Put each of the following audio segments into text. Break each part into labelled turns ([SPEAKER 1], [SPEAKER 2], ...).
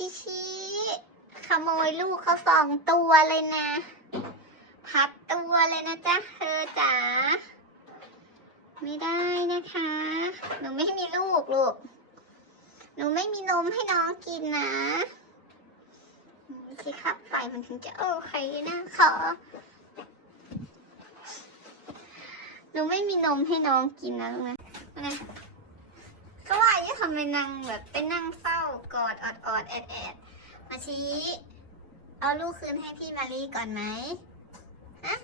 [SPEAKER 1] ชิชิขโมยลูกเขาสองตัวเลยนะ พัดตัวเลยนะจ๊ะเธอจ๋าไม่ได้นะคะ หนูไม่มีลูกลูก หนูไม่มีนมให้น้องกินนะสิครับไฟมันถึงจะโอเคนะขอหนูไม่มีนมให้น้องกินนะลูกนะนะ ก็ว่าจะทำไมนั่งแบบไปนั่งเฝ้ากอดออดออดแอดแอดมาชี้ เอาลูกคืนให้พี่มารีก่อนไหมฮะ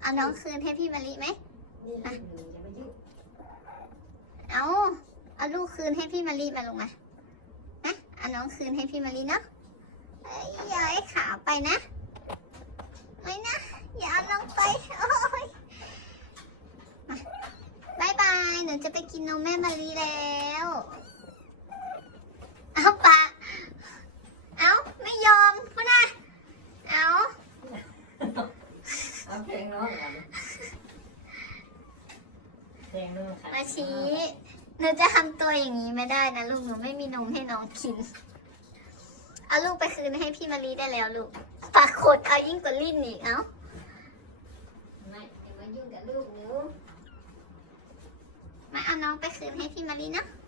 [SPEAKER 1] เอาน้องคืนให้พี่มารีไหม
[SPEAKER 2] นี่ลูกหนูอย่ามายุ่ง
[SPEAKER 1] เอาเอาลูกคืนให้พี่มารีมาลงมานะเอาน้องคืนให้พี่มารีเนาะเอ้ยอย่าให้ขาวไปนะไม่นะอย่าเอาน้องไปโอ้ยมาบายบายหนูจะไปกินนมแม่มารีแล้ว เอาปะเอาไม่ยอมพูดนะเอา
[SPEAKER 2] เอาเพลงน้องก่อนเพลงน้องค่ะ
[SPEAKER 1] มาชี้หนูจะทำตัวอย่างนี้ไม่ได้นะลูกหนูไม่มีนมให้น้องกิน เอาลูกไปคืนให้พี่มารีได้แล้วลูกปากขดเอายิ่งกว่าลิ้นอีกเอ้า
[SPEAKER 2] ไม่อย่ามายุ่งกับลูกหนู
[SPEAKER 1] มาเอาน้องไปคืนให้พี่มารีเนาะเนาะ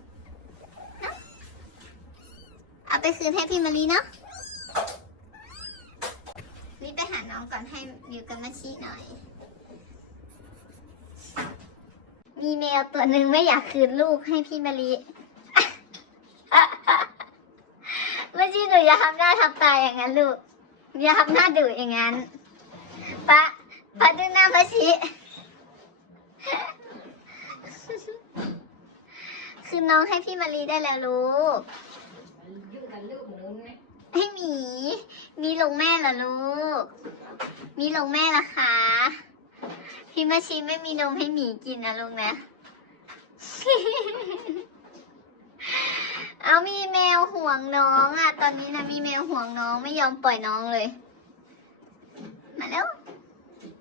[SPEAKER 1] เอาไปคืนให้พี่มารีเนาะรีบไปหาน้องก่อนให้มิวกับมาชีหน่อย มีแมวตัวหนึ่งไม่อยากคืนลูกให้พี่มารีเมื่อกี้หนูอย่าทำหน้าทำตาอย่างนั้นลูก อย่าทำหน้าดุอย่างนั้นปะปะดูหน้าพระชีคือน้องให้พี่มารีได้แล้วลูก
[SPEAKER 2] ยุ่งกับลูกหนูนะ
[SPEAKER 1] ให้หมี มีล งแม่เหรอลูก มีลงแม่ละคะพี่มาชีไม่มีนมให้หมีกินนะลูกนะ เอามีแมวห่วงน้องอะ ตอนนี้นะมีแมวห่วงน้องไม่ยอมปล่อยน้องเลย มาแล้ว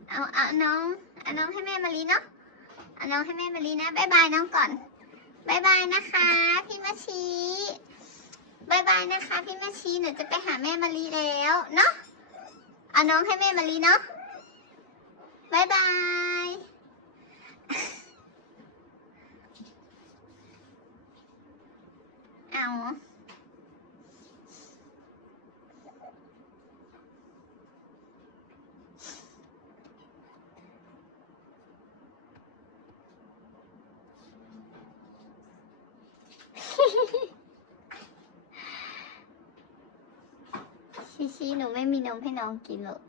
[SPEAKER 1] เอาเอาน้องเอาน้องให้แม่มารีเนาะเอาน้องให้แม่มารีนะบายบายน้องก่อนบายบายนะคะ พี่มาชี บายบายนะคะ พี่มาชีหนูจะไปหาแม่มารีแล้วเนาะเอาน้องให้แม่มารีเนาะบายบาย เอา ชี้หนูไม่มีนมให้น้องกินหรอก